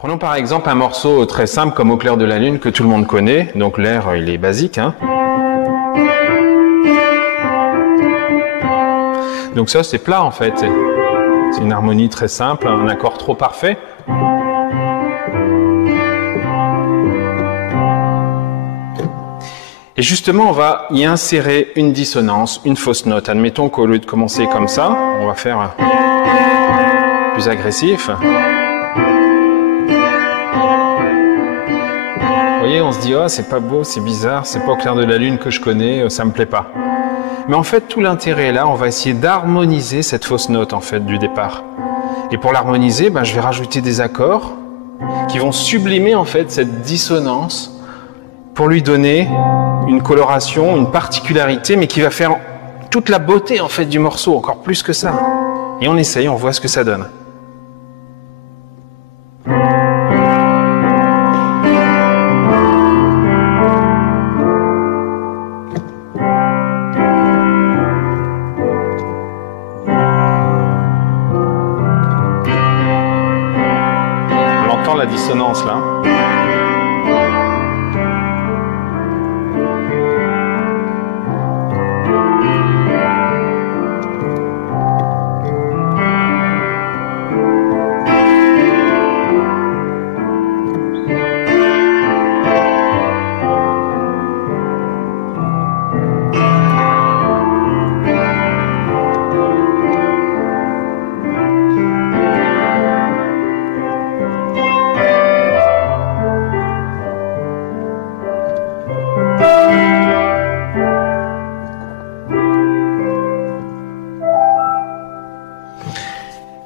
Prenons par exemple un morceau très simple comme Au clair de la lune que tout le monde connaît. Donc l'air, il est basique, hein. Donc ça, c'est plat en fait. C'est une harmonie très simple, un accord trop parfait. Et justement, on va y insérer une dissonance, une fausse note. Admettons qu'au lieu de commencer comme ça, on va faire plus agressif. Vous voyez, on se dit, oh, c'est pas beau, c'est bizarre, c'est pas Au clair de la lune que je connais, ça me plaît pas. Mais en fait, tout l'intérêt est là, on va essayer d'harmoniser cette fausse note en fait du départ. Et pour l'harmoniser, je vais rajouter des accords qui vont sublimer en fait cette dissonance pour lui donner une coloration, une particularité, mais qui va faire toute la beauté en fait du morceau, encore plus que ça. Et on essaye, on voit ce que ça donne. On entend la dissonance là.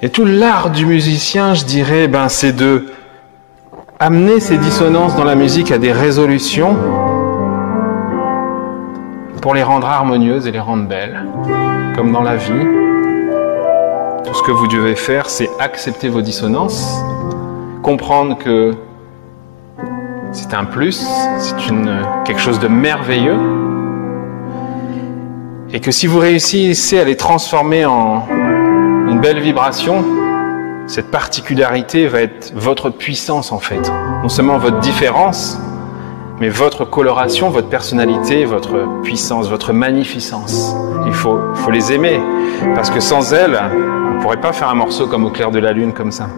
Et tout l'art du musicien, je dirais, c'est de amener ces dissonances dans la musique à des résolutions pour les rendre harmonieuses et les rendre belles, comme dans la vie. Tout ce que vous devez faire, c'est accepter vos dissonances, comprendre que c'est un plus, c'est quelque chose de merveilleux, et que si vous réussissez à les transformer en une belle vibration, cette particularité va être votre puissance en fait. Non seulement votre différence, mais votre coloration, votre personnalité, votre puissance, votre magnificence. Il faut les aimer, parce que sans elles, on ne pourrait pas faire un morceau comme Au clair de la lune comme ça.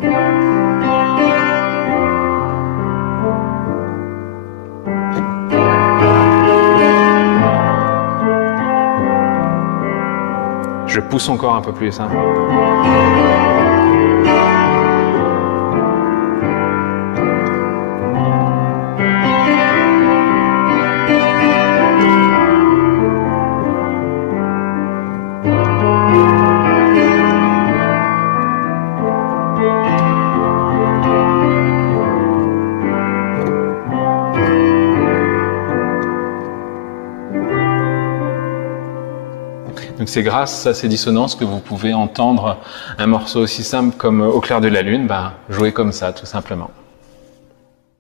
Je pousse encore un peu plus. Hein. Donc c'est grâce à ces dissonances que vous pouvez entendre un morceau aussi simple comme Au clair de la lune, jouer comme ça tout simplement.